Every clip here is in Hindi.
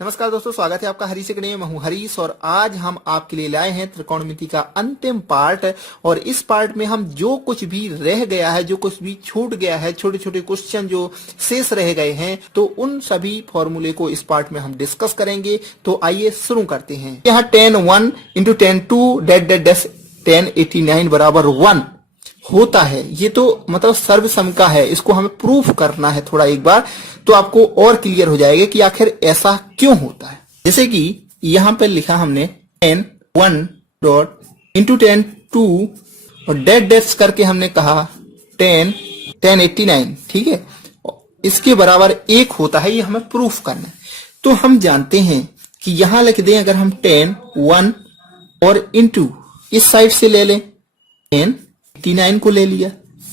नमस्कार दोस्तों, स्वागत है आपका हरीश अकेडमी में। मैं हूं हरीश और आज हम आपके लिए लाए हैं त्रिकोणमिति का अंतिम पार्ट। और इस पार्ट में हम जो कुछ भी रह गया है, जो कुछ भी छूट गया है, छोटे छोटे क्वेश्चन जो शेष रह गए हैं, तो उन सभी फॉर्मूले को इस पार्ट में हम डिस्कस करेंगे। तो आइए शुरू करते हैं। यहाँ 10 1 इंटू 10 2 डेट डेट डेस 1089 बराबर 1 होता है। ये तो मतलब सर्वसम का है, इसको हमें प्रूफ करना है थोड़ा एक बार, तो आपको और क्लियर हो जाएगा कि आखिर ऐसा क्यों होता है। जैसे कि यहां पर लिखा हमने 10 1 डॉट इंटू 10 2 और डेट डेट्स करके हमने कहा 1089, ठीक है, इसके बराबर 1 होता है। ये हमें प्रूफ करना है। तो हम जानते हैं कि यहां लिख दें, अगर हम 10 1 और इंटू इस साइड से ले लें 1089 को ले लिया,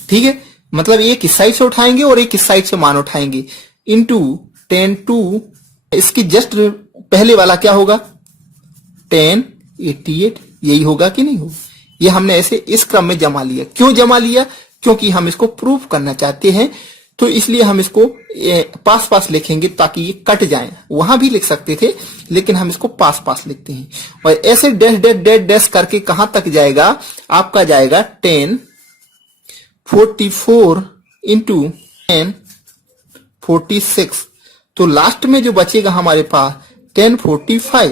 ठीक है, मतलब एक इस साइड से उठाएंगे और एक इस साइड से मान उठाएंगे, इंटू 10 2 इसकी जस्ट पहले वाला क्या होगा 1088, यही होगा कि नहीं होगा। ये हमने ऐसे इस क्रम में जमा लिया। क्यों जमा लिया? क्योंकि हम इसको प्रूफ करना चाहते हैं, तो इसलिए हम इसको पास पास लिखेंगे ताकि ये कट जाए। वहां भी लिख सकते थे लेकिन हम इसको पास पास लिखते हैं। और ऐसे डैश डैश डैश डैश करके कहां तक जाएगा आपका? जाएगा 1044 इंटू 1046। तो लास्ट में जो बचेगा हमारे पास 1045।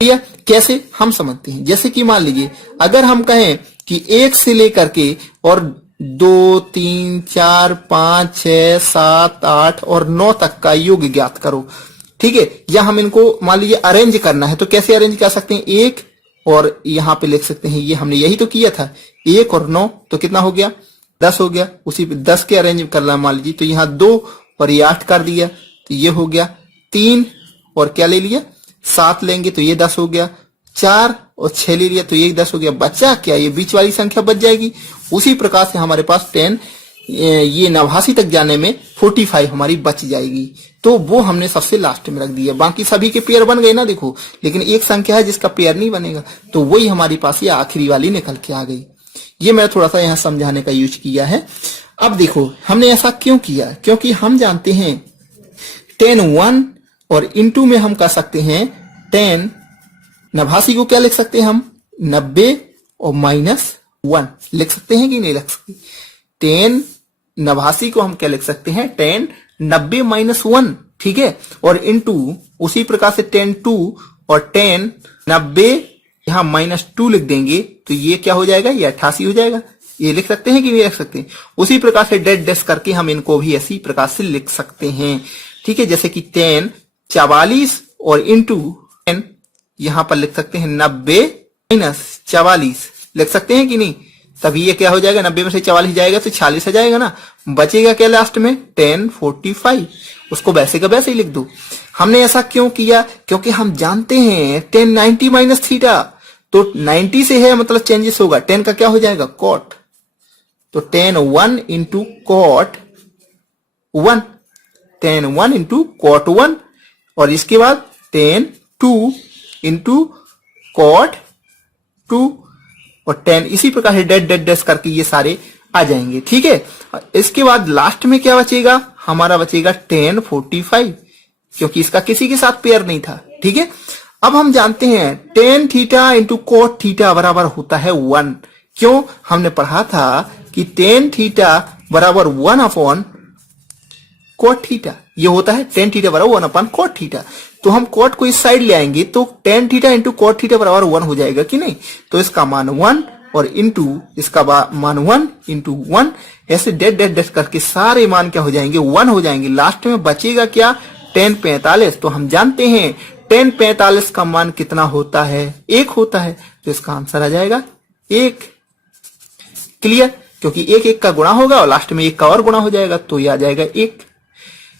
ठीक है, कैसे हम समझते हैं। जैसे कि मान लीजिए अगर हम कहें कि 1 से लेकर के और 2 3 4 5 6 7 8 और 9 तक का योग ज्ञात करो, ठीक है, या हम इनको मान लीजिए अरेंज करना है, तो कैसे अरेंज कर सकते हैं? 1 और यहां पे लिख सकते हैं, ये हमने यही तो किया था, 1 और 9 तो कितना हो गया? 10 हो गया। उसी पे 10 के अरेंज करना मान लीजिए, तो यहाँ 2 और ये 8 कर दिया, तो ये हो गया 3 और क्या ले लिया 7 लेंगे तो ये 10 हो गया, 4 और 6 ले लिया तो ये 10 हो गया। बचा क्या? ये बीच वाली संख्या बच जाएगी। उसी प्रकार से हमारे पास 10 ये 89 तक जाने में 45 हमारी बच जाएगी। तो वो हमने सबसे लास्ट में रख दिया। बाकी सभी के पेयर बन गए ना, देखो, लेकिन एक संख्या है जिसका पेयर नहीं बनेगा, तो वही हमारे पास ये आखिरी वाली निकल के आ गई। ये मैं थोड़ा सा यहाँ समझाने का यूज किया है। अब देखो हमने ऐसा क्यों किया, क्योंकि हम जानते हैं 10 1 और इंटू में हम कर सकते हैं 10 89 को क्या लिख सकते हैं हम? 90 और -1 लिख सकते हैं कि नहीं लिख सकते? 10 89 को हम क्या लिख सकते हैं? 10 90 -1, ठीक है, और इंटू उसी प्रकार से 10 2 और 10 90 यहां -2 लिख देंगे तो ये क्या हो जाएगा? ये 88 हो जाएगा। ये लिख सकते हैं कि नहीं लिख सकते? उसी प्रकार से डेट डैश करके हम इनको भी इसी प्रकार से लिख सकते हैं, ठीक है। जैसे कि 10 44 और इंटू 10 यहां पर लिख सकते हैं 90 -44 लिख सकते हैं कि नहीं? तभी ये क्या हो जाएगा? 90 में से 44 जाएगा तो 46 आ जाएगा ना। बचेगा क्या लास्ट में? 1045। उसको वैसे का वैसे ही लिख दो। हमने ऐसा क्यों किया? क्योंकि हम जानते हैं 1090 माइनस थीटा, तो 90 से है मतलब चेंजेस होगा। 10 का क्या हो जाएगा? कॉट। तो 10 1 इंटू कॉट 1, 10 1 इंटू कॉट 1, और इसके बाद 10 2 इंटू कॉट 2 और 10 इसी प्रकार से डेट डेट डेट करके ये सारे आ जाएंगे, ठीक है। इसके बाद लास्ट में क्या बचेगा? हमारा बचेगा 1045, क्योंकि इसका किसी के साथ पेयर नहीं था, ठीक है। अब हम जानते हैं 10 थीटा इंटू कॉट थीटा बराबर होता है 1। क्यों? हमने पढ़ा था कि 10 थीटा बराबर 1 अपॉन कॉट थीटा। ये होता है 10 थीटा बराबर 1 अपॉन कॉट थीटा। तो हम कॉट को इस साइड ले आएंगे तो 10 थीटा इंटू कॉट थीटा बराबर 1 हो जाएगा कि नहीं? तो इसका मान 1 और इंटू इसका मान 1 इंटू 1, ऐसे डेट डेट डेट करके सारे मान क्या हो जाएंगे? 1 हो जाएंगे। लास्ट में बचेगा क्या? 1045। तो हम जानते हैं 1045 का मान कितना होता है? 1 होता है। तो इसका आंसर आ जाएगा 1। क्लियर? क्योंकि 1 1 का गुणा होगा और लास्ट में 1 का और गुणा हो जाएगा, तो ये आ जाएगा 1।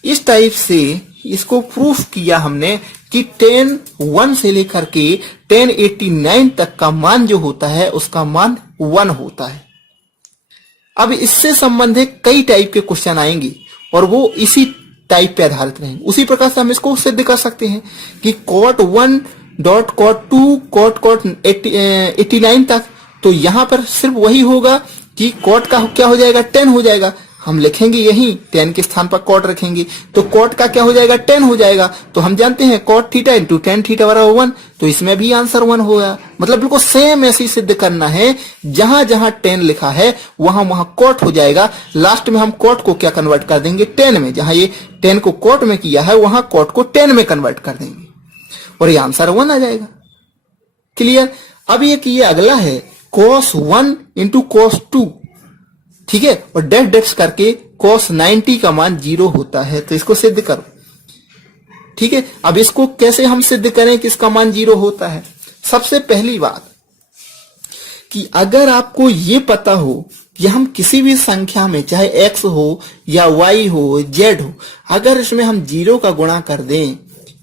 इस टाइप से इसको प्रूफ किया हमने कि 10 1 से लेकर के 1089 तक का मान जो होता है उसका मान 1 होता है। अब इससे संबंधित कई टाइप के क्वेश्चन आएंगे और वो इसी टाइप पे आधारित रहेंगे। उसी प्रकार से हम इसको सिद्ध कर सकते हैं कि कॉट 1 डॉट कॉट 2 कॉट 89 तक, तो यहां पर सिर्फ वही होगा कि कॉट का क्या हो जाएगा? 10 हो जाएगा। हम लिखेंगे यही 10 के स्थान पर कॉट रखेंगे, तो कॉट का क्या हो जाएगा 10 हो जाएगा। तो हम जानते हैं cot theta into tan theta बराबर 1, तो इसमें भी आंसर 1 होगा। मतलब बिल्कुल सेम ऐसे ही सिद्ध करना है, जहां जहां 10 लिखा है वहां वहां कॉट हो जाएगा। लास्ट में हम कॉट को क्या कन्वर्ट कर देंगे 10 में, जहां ये 10 को कॉट में किया है वहां कॉट को 10 में कन्वर्ट कर देंगे और ये आंसर 1 आ जाएगा। क्लियर। अब ये अगला है cos 1 इंटू cos 2, ठीक है, और डैश डैश करके cos 90 का मान 0 होता है, तो इसको सिद्ध करो। ठीक है, अब इसको कैसे हम सिद्ध करें कि इसका मान 0 होता है। सबसे पहली बात कि अगर आपको ये पता हो कि हम किसी भी संख्या में चाहे x हो या y हो z हो, अगर इसमें हम 0 का गुणा कर दें,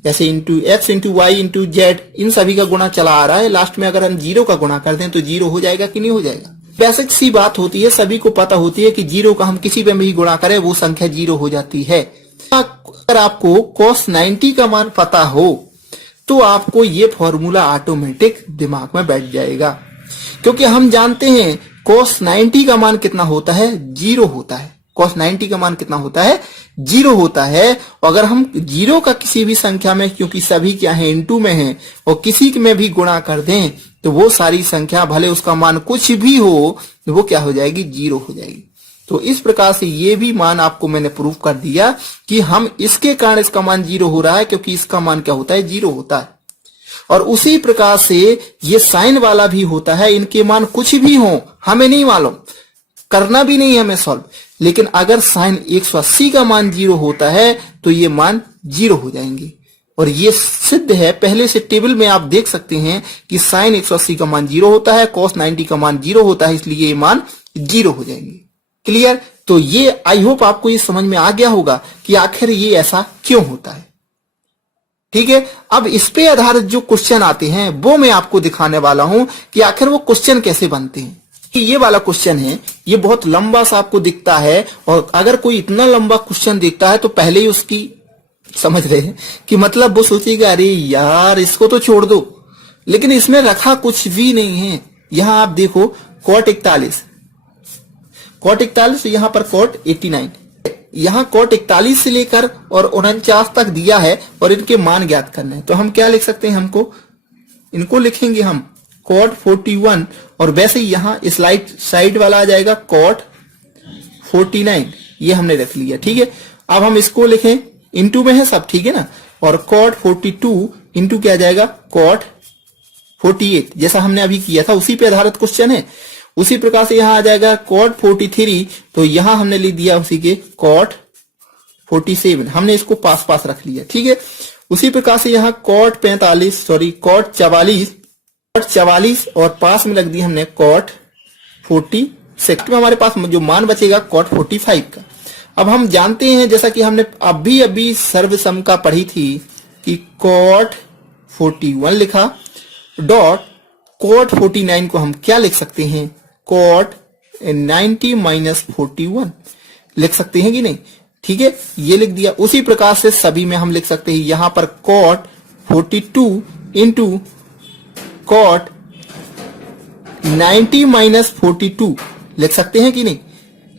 जैसे into x into y into z, इन सभी का गुणा चला आ रहा है, लास्ट में अगर हम 0 का गुणा कर दें तो 0 हो जाएगा कि नहीं हो जाएगा। बेसिक सी बात होती है, सभी को पता होती है कि 0 का हम किसी पे भी गुणा करें वो संख्या 0 हो जाती है। अगर आपको cos 90 का मान पता हो तो आपको ये फॉर्मूला ऑटोमेटिक दिमाग में बैठ जाएगा, क्योंकि हम जानते हैं cos 90 का मान कितना होता है 0 होता है। cos 90 का मान कितना होता है 0 होता है। अगर हम 0 का किसी भी संख्या में, क्योंकि सभी क्या है इनटू में है, और किसी में भी गुणा कर दें तो वो सारी संख्या भले उसका मान कुछ भी हो वो क्या हो जाएगी 0 हो जाएगी। तो इस प्रकार से ये भी मान आपको मैंने प्रूफ कर दिया कि हम इसके कारण इसका मान 0 हो रहा है, क्योंकि इसका मान क्या होता है 0 होता है। और उसी प्रकार से ये साइन वाला भी होता है, इनके मान कुछ भी हो हमें नहीं मालूम, करना भी नहीं हमें सॉल्व, लेकिन अगर साइन 180 का मान 0 होता है तो ये मान 0 हो जाएंगे। और ये सिद्ध है, पहले से टेबल में आप देख सकते हैं कि साइन 180 का मान 0 होता है, cos 90 का मान 0 होता है, इसलिए ये मान 0 हो जाएंगे। क्लियर। तो ये आई होप आपको ये समझ में आ गया होगा कि आखिर ये ऐसा क्यों होता है। ठीक है, अब इस पे आधारित जो क्वेश्चन आते हैं वो मैं आपको दिखाने वाला हूं कि आखिर वो क्वेश्चन कैसे बनते हैं। कि ये वाला क्वेश्चन है, ये बहुत लंबा सा आपको दिखता है, और अगर कोई इतना लंबा क्वेश्चन देखता है तो पहले ही उसकी समझ रहे हैं कि मतलब वो सोचेगा अरे यार इसको तो छोड़ दो, लेकिन इसमें रखा कुछ भी नहीं है। यहां आप देखो cot 41, यहां पर cot 89, यहां cot 41 से लेकर और 49 तक दिया है और इनके मान ज्ञात करना है। तो हम क्या लिख सकते हैं, इनको लिखेंगे हम cot 41, और वैसे ही यहां इस साइड वाला आ जाएगा cot 49, ये हमने रख लिया। ठीक है, अब हम इसको लिखें, इंटू में है सब, ठीक है ना, और cot 42 इंटू क्या आ जाएगा cot 48, जैसा हमने अभी किया था उसी पे आधारित क्वेश्चन है। उसी प्रकार से यहां आ जाएगा cot 43, तो यहां हमने लिख दिया उसी के cot 47, हमने इसको पास रख लिया। ठीक है, उसी प्रकार से यहां cot 44 और पास में लग दिया हमने cot 46 में हमारे पास जो मान बचेगा cot 45 का। अब हम जानते हैं, जैसा कि हमने अभी सर्वसम का पढ़ी थी, कि cot 41 लिखा डॉट cot 49 को हम क्या लिख सकते हैं, cot 90 माइनस 41 लिख सकते हैं कि नहीं। ठीक है, ये लिख दिया। उसी प्रकार से सभी में हम लिख सकते हैं, यहां पर cot 42 इंटू cot 90 माइनस 42 लिख सकते हैं कि नहीं,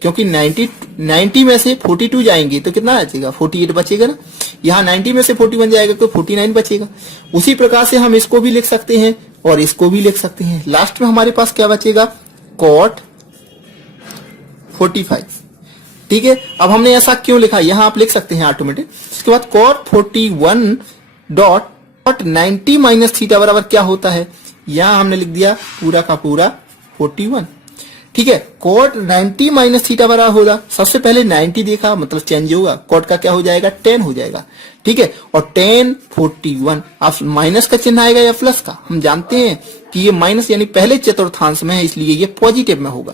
क्योंकि 90 में से 42 जाएंगे तो कितना बचेगा 48 बचेगा ना, यहाँ 90 में से 41 जाएगा तो 49 बचेगा। उसी प्रकार से हम इसको भी लिख सकते हैं और इसको भी लिख सकते हैं। लास्ट में हमारे पास क्या बचेगा cot 45। ठीक है, अब हमने ऐसा क्यों लिखा, यहां आप लिख सकते हैं ऑटोमेटिक। इसके बाद cot 41 डॉट 90 माइनस थीटा बराबर क्या होता है, यहां हमने लिख दिया पूरा का पूरा 41। ठीक है, cot 90 माइनस थीटा बराबर होगा, सबसे पहले 90 देखा मतलब चेंज होगा, cot का क्या हो जाएगा 10 हो जाएगा। ठीक है, और 10 41, अब माइनस का चिन्ह आएगा या प्लस का, हम जानते हैं कि ये माइनस यानी पहले चतुर्थांश में है, इसलिए ये पॉजिटिव में होगा।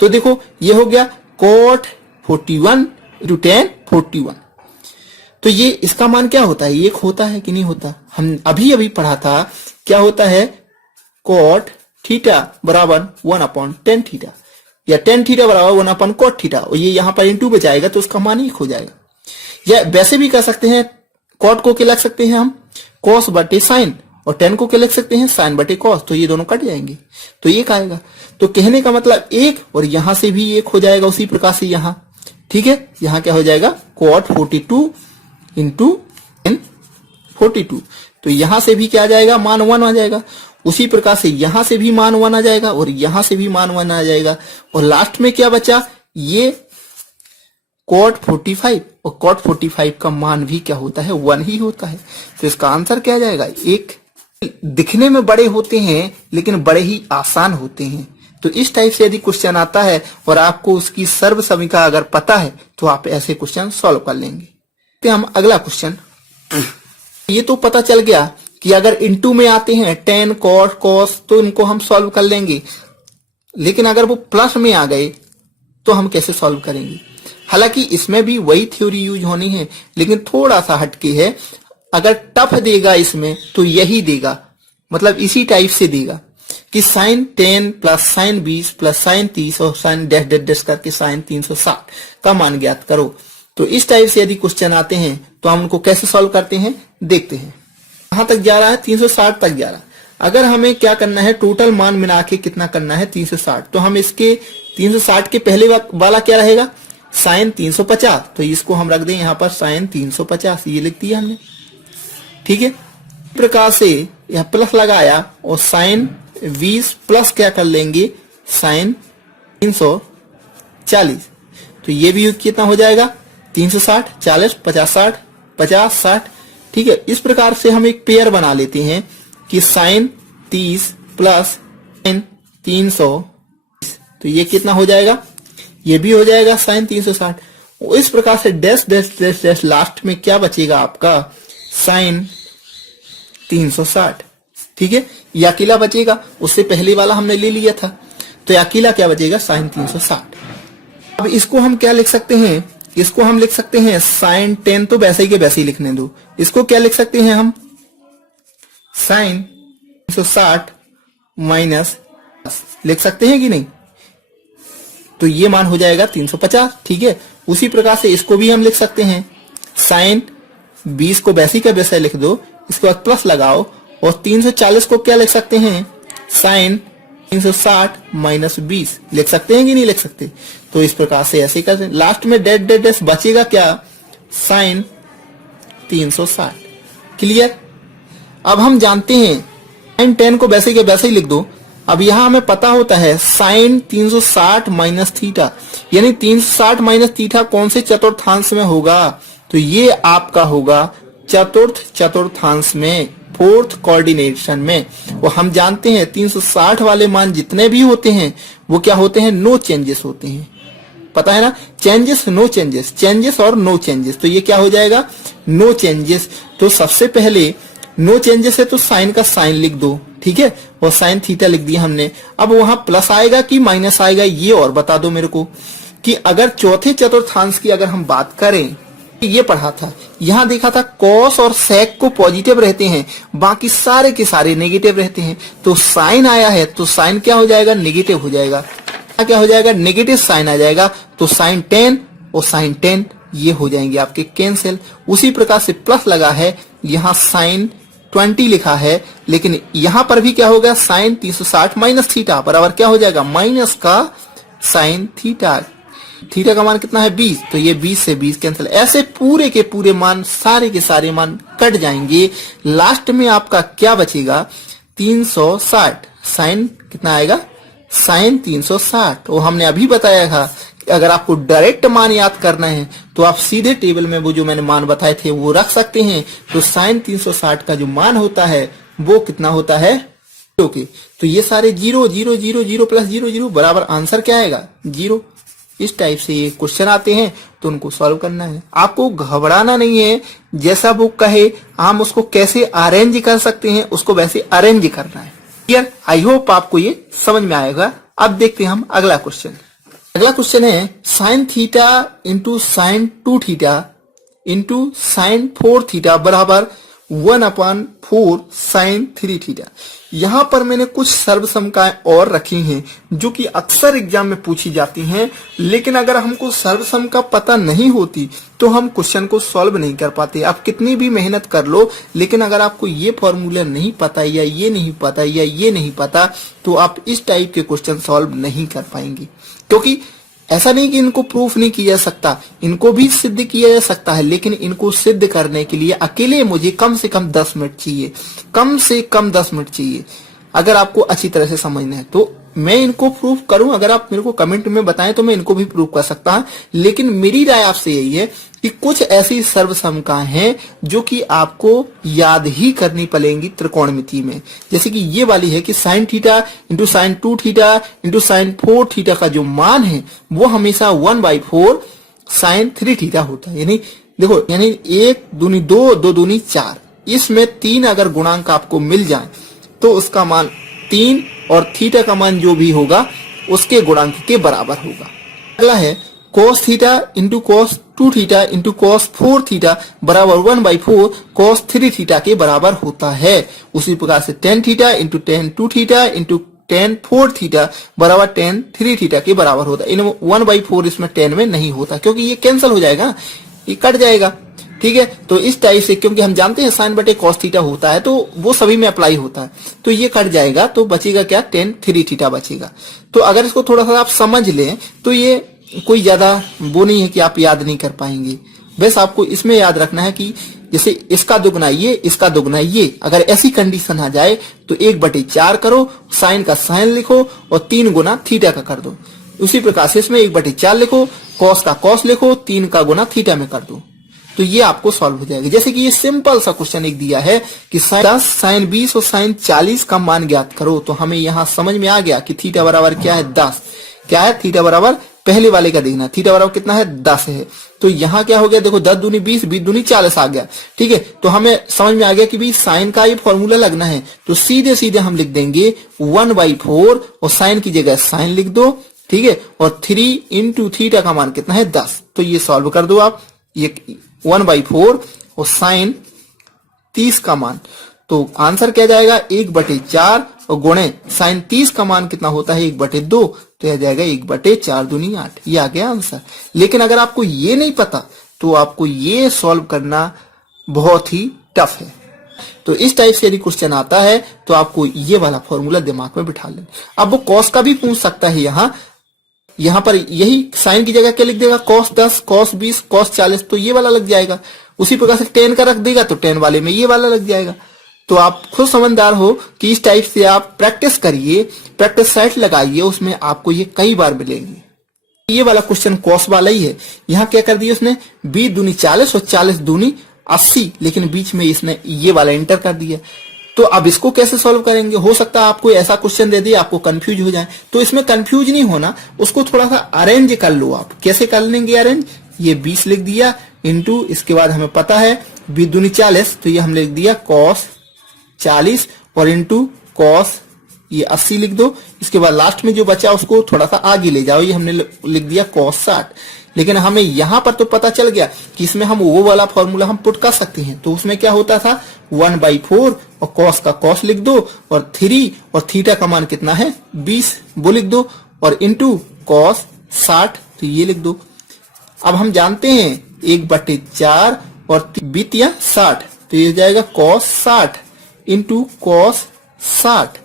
तो देखो ये हो गया cot 41 इंटू 10 41। तो ये इसका मान क्या होता है, 1 होता है कि नहीं होता, हम अभी पढ़ा था क्या होता है, cot थीटा बराबर 1/10 थीटा, या 10 थीटा बराबर 1/cot थीटा, और ये यहाँ पर इंटू बचाएगा तो उसका मान 1 हो जाएगा। या वैसे भी कर सकते हैं, cot को क्या लिख सकते हैं हम cos बटे साइन, और 10 को क्या लिख सकते हैं साइन बटे cos, तो ये दोनों कट जाएंगे तो 1 आएगा। तो कहने का मतलब 1, और यहां से भी 1 हो जाएगा। उसी प्रकार से यहाँ ठीक है, यहाँ क्या हो जाएगा cot 42 इंटू tan 42। तो यहां से भी क्या आ जाएगा, मान 1 आ जाएगा। उसी प्रकार से यहां से भी मान 1 आ जाएगा और यहां से भी मान 1 आ जाएगा। और लास्ट में क्या बचा, ये cot 45, और cot 45 का मान भी क्या होता है, 1 ही होता है। तो इसका आंसर क्या आ जाएगा, एक। दिखने में बड़े होते हैं लेकिन बड़े ही आसान होते हैं। तो इस टाइप से यदि क्वेश्चन आता है और आपको उसकी सर्व समीकरण अगर पता है तो आप ऐसे क्वेश्चन सॉल्व कर लेंगे। तो हम अगला क्वेश्चन, ये तो पता चल गया कि अगर इनटू में आते हैं tan cot cos तो इनको हम सॉल्व कर लेंगे, लेकिन अगर वो प्लस में आ गए तो हम कैसे सॉल्व करेंगे। हालांकि इसमें भी वही थ्योरी यूज होनी है लेकिन थोड़ा सा हटके है। अगर टफ देगा इसमें तो यही देगा, मतलब इसी टाइप से देगा कि sin 10 plus sin 20 plus sin 30 और sin डैश डैश डैश करके sin 360 का मान ज्ञात करो। तो इस टाइप से यदि क्वेश्चन आते हैं तो हम उनको कैसे सॉल्व करते हैं देखते हैं। कहां तक जा रहा है, 360 तक जा रहा है। अगर हमें क्या करना है, टोटल मान मिला के कितना करना है 360, तो हम इसके 360 के पहले वाला क्या रहेगा, sin 350। तो इसको हम रख दें यहाँ पर sin 350, ये लिख दिया हमने, ठीक है। इस प्रकार से यह प्लस लगाया और sin 20 प्लस क्या कर लेंगे sin 340। तो ये भी कितना हो जाएगा 360, 40, 50, 60, 50, 60, ठीक है। इस प्रकार से हम एक पेयर बना लेते हैं कि sin 30 प्लस sin 320, तो ये कितना हो जाएगा, ये भी हो जाएगा sin 360। इस प्रकार से dash dash dash dash last में क्या बचेगा आपका sin 360, ठीक है। ये अकेला बचेगा, उससे पहले वाला हमने ले लिया था, तो अकेला क्या बचेगा sin 360। अब इसको हम क्या लिख सकते हैं, इसको हम लिख सकते हैं sin 10, तो वैसे ही के वैसे ही लिखने दो। इसको क्या लिख सकते हैं हम, sin 360 माइनस लिख सकते हैं कि नहीं, तो ये मान हो जाएगा 350, ठीक है। उसी प्रकार से इसको भी हम लिख सकते हैं sin 20 को वैसे ही का वैसे लिख दो, इसके बाद प्लस लगाओ, और 340 को क्या लिख सकते हैं sin 360 माइनस 20 लिख सकते हैं कि नहीं लिख सकते। तो इस प्रकार से ऐसे कर, लास्ट में डेड डेड डेड बचेगा क्या sin 360, क्लियर। अब हम जानते हैं sin 10 को वैसे के वैसे ही लिख दो। अब यहां हमें पता होता है sin 360 माइनस थीटा, यानी 360 माइनस थीटा कौन से चतुर्थांश में होगा, तो ये आपका होगा चतुर्थांश में, फोर्थ कोऑर्डिनेशन में। और हम जानते हैं 360 वाले मान जितने भी होते हैं वो क्या होते हैं, नो चेंजेस होते हैं, पता है ना, चेंजेस नो चेंजेस, चेंजेस और नो चेंजेस। तो ये क्या हो जाएगा नो चेंजेस। तो सबसे पहले नो चेंजेस है तो साइन का साइन लिख दो, ठीक है, और साइन थीटा लिख दिया हमने। अब वहां प्लस आएगा कि माइनस आएगा ये और बता दो मेरे को, कि अगर चौथे चतुर्थांश की अगर हम बात करें, ये पढ़ा था, यहां देखा था कॉस और सेक को पॉजिटिव रहते हैं, बाकी सारे के सारे नेगेटिव रहते हैं। तो साइन आया है तो साइन क्या हो जाएगा, नेगेटिव हो जाएगा। क्या हो जाएगा, नेगेटिव साइन आ जाएगा, तो साइन 10 और साइन 10 ये हो जाएंगे आपके कैंसिल। उसी प्रकार से प्लस लगा है, यहाँ साइन 20 लिखा है, लेकिन यहां पर भी क्या होगा, साइन 360 माइनस थीटा बराबर क्या हो जाएगा, माइनस का साइन थीटा। थीटा का मान कितना है 20, तो ये 20 से 20 कैंसिल। ऐसे पूरे के पूरे मान, सारे के सारे मान कट जाएंगे। लास्ट में आपका क्या बचेगा, 360। साइन कितना आएगा, साइन 360। वो हमने अभी बताया था, अगर आपको डायरेक्ट मान याद करना है तो आप सीधे टेबल में वो जो मैंने मान बताए थे वो रख सकते हैं। तो साइन 360 का जो मान होता है वो कितना होता है, ओके। तो ये सारे 0 0 0 0 प्लस 0 0 बराबर आंसर क्या आएगा, 0। इस टाइप से ये क्वेश्चन आते हैं तो उनको सॉल्व करना है, आपको घबराना नहीं है। जैसा वो कहे हम उसको कैसे अरेंज कर सकते हैं, उसको वैसे अरेंज करना है। क्लियर, आई होप आपको ये समझ में आएगा। अब देखते हैं हम अगला क्वेश्चन। अगला क्वेश्चन है sine theta into sine 2 theta into sine 4 theta बराबर 1/4 साइन 3 थीटा। यहां पर मैंने कुछ सर्वसमकाएं और रखी हैं जो कि अक्सर एग्जाम में पूछी जाती हैं, लेकिन अगर हमको सर्वसम का पता नहीं होती तो हम क्वेश्चन को सॉल्व नहीं कर पाते। आप कितनी भी मेहनत कर लो, लेकिन अगर आपको ये फॉर्मूला नहीं पता या ये नहीं पता या ये नहीं पता तो आप इस टाइप के क्वेश्चन सॉल्व नहीं कर पाएंगे। क्योंकि ऐसा नहीं कि इनको प्रूफ नहीं किया जा सकता, इनको भी सिद्ध किया जा सकता है, लेकिन इनको सिद्ध करने के लिए अकेले मुझे कम से कम 10 मिनट चाहिए, कम से कम 10 मिनट चाहिए। अगर आपको अच्छी तरह से समझना है तो मैं इनको प्रूफ करूं, अगर आप मेरे को कमेंट में बताएं तो मैं इनको भी प्रूफ कर सकता हूं, लेकिन मेरी राय आपसे यही है कि कुछ ऐसी सर्वसमकाएं हैं जो कि आपको याद ही करनी पड़ेंगी त्रिकोणमिति में। जैसे कि ये वाली है कि sine theta into sine 2 theta into sine 4 theta का जो मान है वो हमेशा 1/4 साइन 3 थीटा होता है। यानी देखो, यानी 1 दूनी 2, 2 दूनी 4, इसमें 3 अगर गुणांक आपको मिल जाए तो उसका मान 3 और थीटा का मान जो भी होगा उसके गुणांक के बराबर होगा। अगला है cos theta into cos 2 theta into cos 4 theta बराबर 1/4 cos 3 थीटा के बराबर होता है। उसी प्रकार से tan theta into tan 2 theta into tan 4 theta बराबर tan 3 थीटा के बराबर होता है। इन 1/4 इसमें tan में नहीं होता क्योंकि ये कैंसिल हो जाएगा, ये कट जाएगा। ठीक है, तो इस टाइप से, क्योंकि हम जानते हैं साइन बटे कॉस थीटा होता है तो वो सभी में अप्लाई होता है, तो ये कट जाएगा, तो बचेगा क्या, tan 3 थीटा बचेगा। तो अगर इसको थोड़ा सा आप समझ लें तो ये कोई ज्यादा वो नहीं है कि आप याद नहीं कर पाएंगे। बस आपको इसमें याद रखना है कि जैसे इसका दुगना ये, इसका दुगना ये, अगर ऐसी कंडीशन आ जाए तो 1/4 करो, साइन का साइन लिखो और 3 गुना थीटा का कर दो। उसी प्रकार से इसमें 1/4 लिखो, कॉस का कॉस लिखो, 3 का गुना थीटा में कर दो, तो ये आपको सॉल्व हो जाएगा। जैसे कि ये सिंपल सा क्वेश्चन एक दिया है कि साइन 10, साइन 20 और साइन 40 का मान ज्ञात करो, तो हमें यहां समझ में आ गया कि थीटा बराबर क्या है, 10। क्या है, थीटा बराबर पहले वाले का देखना, थीटा बराबर कितना है, 10 है। तो यहाँ क्या हो गया, देखो 10 दूनी 20, 20 दूनी 40 आ गया। ठीक है, तो हमें समझ में आ गया कि भाई साइन का ये फॉर्मूला लगना है, तो सीधे सीधे हम लिख देंगे 1/4 और साइन की जगह साइन लिख दो। ठीक है, और 3 इंटू थीटा का मान कितना है, 10। तो ये सॉल्व कर दो आप, ये 1/4 और साइन 30 का मान, तो आंसर क्या जाएगा, 1/4 और गुणे साइन 30 का मान कितना होता है, 1/2, तो यह जाएगा 1/4 दूनी 8। ये आ गया आंसर। लेकिन अगर आपको ये नहीं पता तो आपको ये सॉल्व करना बहुत ही टफ है। तो इस टाइप से यदि क्वेश्चन आता है तो आपको ये वाला फॉर्मूला दिमाग में बिठा लेना। अब वो कॉस का भी पूछ सकता है, यहाँ पर यही साइन की जगह क्या लिख देगा, cos 10, cos 20, cos 40, तो ये वाला लग जाएगा। उसी प्रकार से tan का रख देगा तो tan वाले में ये वाला लग जाएगा। तो आप खुद समझदार हो कि इस टाइप से आप प्रैक्टिस करिए, प्रैक्टिस सेट लगाइए, उसमें आपको ये कई बार मिलेंगे। ये वाला क्वेश्चन cos वाला ही है। यहाँ क्या कर दिया उसने, 20 दूनी 40 और 40 दूनी 80, लेकिन बीच में इसने ये वाला एंटर कर दिया। तो अब इसको कैसे सॉल्व करेंगे, हो सकता है आपको ऐसा क्वेश्चन दे दिए आपको कंफ्यूज हो जाए, तो इसमें कंफ्यूज नहीं होना, उसको थोड़ा सा अरेंज कर लो आप। कैसे कर लेंगे अरेंज, ये 20 लिख दिया इंटू, इसके बाद हमें पता है 20 दूनी 40, तो ये हमने लिख दिया cos 40 और इंटू cos ये 80 लिख दो। इसके बाद लास्ट में जो बचा उसको थोड़ा सा आगे ले जाओ, ये हमने लिख दिया cos 60। लेकिन हमें यहां पर तो पता चल गया कि इसमें हम वो वाला फॉर्मूला हम पुट कर सकते हैं। तो उसमें क्या होता था, 1/4 और cos का cos लिख दो और 3 और थीटा का मान कितना है, 20, वो लिख दो और इंटू cos 60, तो ये लिख दो। अब हम जानते हैं 1/4 और 20 या 60, तो ये जाएगा cos 60 इंटू cos 60।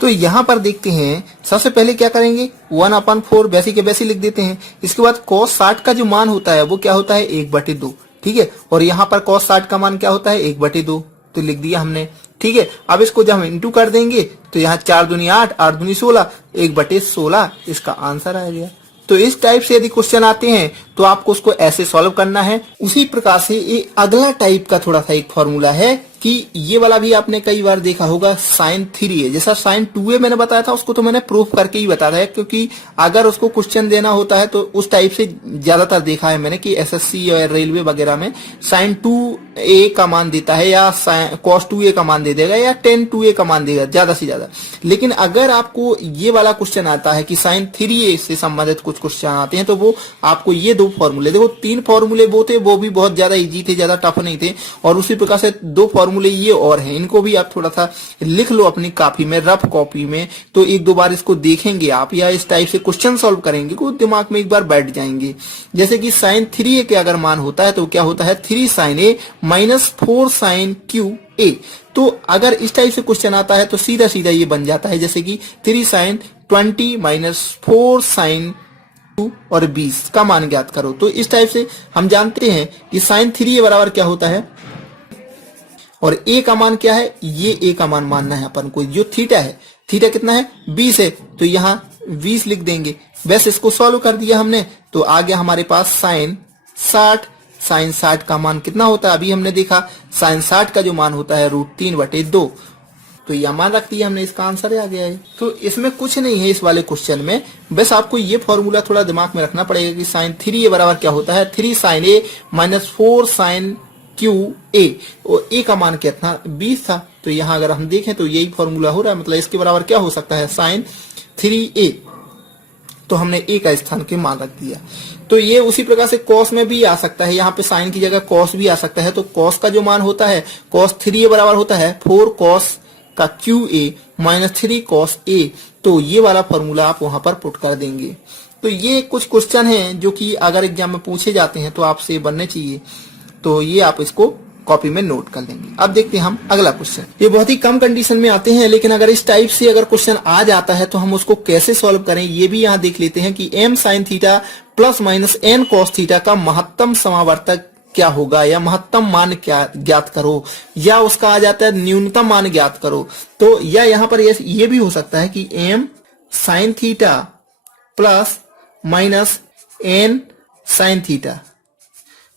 तो यहां पर देखते हैं, सबसे पहले क्या करेंगे, 1/4 वैसे के वैसे लिख देते हैं। इसके बाद cos 60 का जो मान होता है वो क्या होता है, 1/2। ठीक है, और यहाँ पर cos 60 का मान क्या होता है, 1/2, तो लिख दिया हमने। ठीक है, अब इसको जब हम इंटू कर देंगे तो यहाँ 4 दूनी 8, 8 दूनी 16, 1/16 इसका आंसर आ गया। तो इस टाइप से यदि क्वेश्चन आते हैं तो आपको उसको ऐसे सॉल्व करना है। उसी प्रकार से ये अगला टाइप का थोड़ा सा एक फॉर्मूला है कि ये वाला भी आपने कई बार देखा होगा, sin 3a, जैसा sin 2a मैंने बताया था उसको तो मैंने प्रूफ करके ही बताया है, क्योंकि अगर उसको क्वेश्चन देना होता है तो उस टाइप से ज्यादातर देखा है मैंने कि एसएससी और रेलवे वगैरह में sin 2a का मान देता है या cos 2a का मान दे देगा या tan 2a का मान देगा ज्यादा से ज्यादा। लेकिन अगर आपको ये वाला क्वेश्चन आता है कि sin 3a से संबंधित कुछ क्वेश्चन आते हैं तो वो आपको ये 2 फॉर्मूले, देखो 3 फॉर्मूले वो थे, वो भी बहुत ज्यादा इजी थे, ज्यादा टफ नहीं थे, और उसी प्रकार से 2 फॉर्मूले ये और हैं, इनको भी आप थोड़ा सा लिख लो अपनी कॉपी में, रफ कॉपी में, तो 1-2 बार इसको देखेंगे आप या इस टाइप से क्वेश्चन सॉल्व करेंगे तो दिमाग में एक बार बैठ जाएंगे। जैसे कि sin 3a के अगर मान होता है तो क्या होता है, 3 sin a minus 4 sin qa। तो अगर इस टाइप से क्वेश्चन आता है तो सीधा सीधा ये बन जाता है, जैसे कि 3 sin 20 माइनस 4 sin और 20 का मान ज्ञात करो। तो इस टाइप से हम जानते हैं कि साइन 3a बराबर क्या होता है और a का मान क्या है, ये a का मान मानना है अपन को। जो थीटा है, थीटा कितना है 20 है, तो यहाँ 20 लिख देंगे। बस इसको सॉल्व कर दिया हमने तो आ गया हमारे पास साइन 60। साइन 60 का मान कितना होता है, अभी हमने देखा साइन 60 का जो मान होता है √3/2। तो यह मान रख दिया हमने, इसका आंसर आ गया है। तो इसमें कुछ नहीं है इस वाले क्वेश्चन में, बस आपको ये फॉर्मूला थोड़ा दिमाग में रखना पड़ेगा कि साइन 3a बराबर क्या होता है, 3 sine a minus 4 sine QA। और a का मान कितना 20 था, तो यहाँ अगर हम देखें तो यही फॉर्मूला हो रहा है, मतलब इसके बराबर क्या हो सकता है साइन 3a। तो हमने a का स्थान के मान रख दिया। तो ये उसी प्रकार से कॉस में भी आ सकता है, यहाँ पे साइन की जगह कॉस भी आ सकता है। तो कॉस का जो मान होता है कॉस 3a बराबर होता है 4 कॉस का QA माइनस 3 कॉस A। तो ये वाला फॉर्मूला आप वहां पर पुट कर देंगे। तो ये कुछ क्वेश्चन हैं जो कि अगर एग्जाम में पूछे जाते हैं तो आपसे बनने चाहिए, तो ये आप इसको कॉपी में नोट कर लेंगे। अब देखते हैं हम अगला क्वेश्चन। ये बहुत ही कम कंडीशन में आते हैं, लेकिन अगर इस टाइप से अगर क्वेश्चन आ जाता है तो हम उसको कैसे सॉल्व करें ये भी यहाँ देख लेते हैं कि m sin theta plus minus n cos theta का महत्तम समावर्तक क्या होगा, या महत्तम मान क्या ज्ञात करो, या उसका आ जाता है न्यूनतम मान ज्ञात करो। तो या यहाँ पर ये भी हो सकता है कि m sin theta plus minus n sin theta,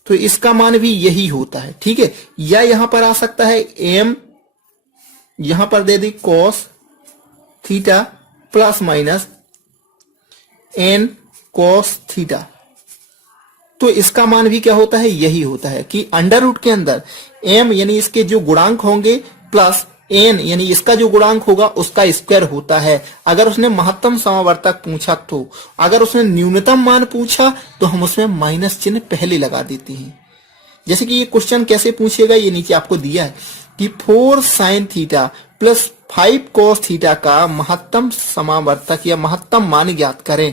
तो इसका मान भी यही होता है, ठीक है। या यहां पर आ सकता है m, यहां पर दे दी cos theta plus minus n cos theta, तो इसका मान भी क्या होता है, यही होता है कि अंडर रूट के अंदर m यानी इसके जो गुणांक होंगे प्लस n यानी इसका जो गुणांक होगा उसका स्क्वायर होता है। अगर उसने महत्तम समावर्तक पूछा तो, अगर उसने न्यूनतम मान पूछा तो हम उसमें माइनस चिन्ह पहले लगा देते हैं। जैसे कि ये क्वेश्चन कैसे पूछेगा, ये नीचे आपको दिया है कि 4 sine theta plus 5 cos theta का महत्तम समावर्तक या महत्तम मान ज्ञात करें।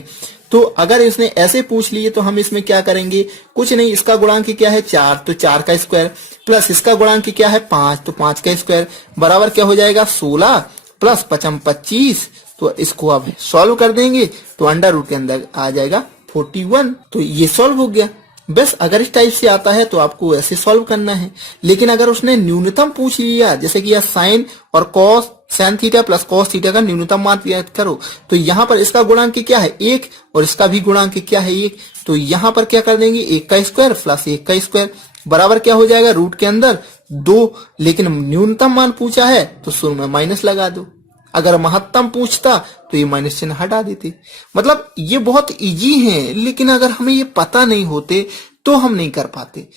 तो अगर इसने ऐसे पूछ लिए तो हम इसमें क्या करेंगे, कुछ नहीं, इसका गुणांक क्या है 4, तो 4 का स्क्वायर प्लस इसका गुणांक क्या है 5, तो 5 का स्क्वायर बराबर क्या हो जाएगा 16 प्लस 5 25। तो इसको अब सॉल्व कर देंगे तो अंडर रूट के अंदर आ जाएगा 41। तो ये सॉल्व हो गया। बस अगर इस टाइप से आता है तो आपको ऐसे सॉल्व करना है। लेकिन अगर उसने न्यूनतम पूछ लिया, जैसे कि यह साइन और cos sine theta plus cos theta का न्यूनतम मान ज्ञात करो, तो यहाँ पर इसका गुणांक क्या है 1 और इसका भी गुणांक क्या है 1, तो यहाँ पर क्या कर देंगे 1 का स्क्वायर प्लस 1 का स्क्वायर बराबर क्या हो जाएगा रूट के अंदर 2। लेकिन न्यूनतम मान पूछा है तो शुरू में माइनस लगा दो, अगर महत्तम पूछता तो ये माइनस चिन्ह हटा देते। मतलब ये बहुत इजी है, लेकिन अगर हमें ये पता नहीं होते तो हम नहीं कर पाते।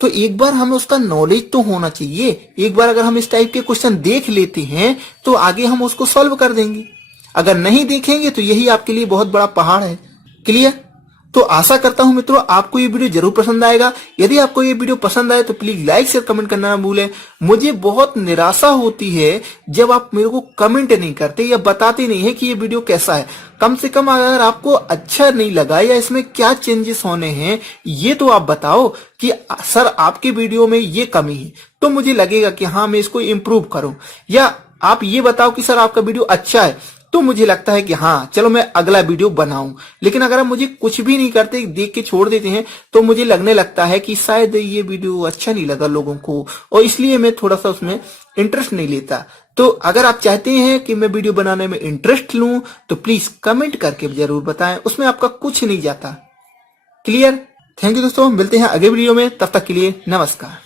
तो एक बार हमें उसका नॉलेज तो होना चाहिए। एक बार अगर हम इस टाइप के क्वेश्चन देख लेते हैं तो आगे हम उसको सॉल्व कर देंगे। अगर नहीं देखेंगे तो यही आपके लिए बहुत बड़ा पहाड़ है। क्लियर? तो आशा करता हूं मित्रों आपको ये वीडियो जरूर पसंद आएगा। यदि आपको ये वीडियो पसंद आए तो प्लीज लाइक शेयर कमेंट करना ना भूलें। मुझे बहुत निराशा होती है जब आप मेरे को कमेंट नहीं करते या बताते नहीं है कि ये वीडियो कैसा है। कम से कम अगर आपको अच्छा नहीं लगा या इसमें क्या चेंजेस होने हैं ये तो आप बताओ कि सर आपके वीडियो में ये कमी है, तो मुझे लगेगा कि हाँ मैं इसको इम्प्रूव करूं। या आप ये बताओ कि सर आपका वीडियो अच्छा है, तो मुझे लगता है कि हाँ चलो मैं अगला वीडियो बनाऊं। लेकिन अगर आप मुझे कुछ भी नहीं करते, देख के छोड़ देते हैं, तो मुझे लगने लगता है कि शायद ये वीडियो अच्छा नहीं लगा लोगों को और इसलिए मैं थोड़ा सा उसमें इंटरेस्ट नहीं लेता। तो अगर आप चाहते हैं कि मैं वीडियो बनाने में इंटरेस्ट लूं तो प्लीज कमेंट करके जरूर बताएं, उसमें आपका कुछ नहीं जाता। क्लियर? थैंक यू दोस्तों, मिलते हैं अगले वीडियो में, तब तक के लिए नमस्कार।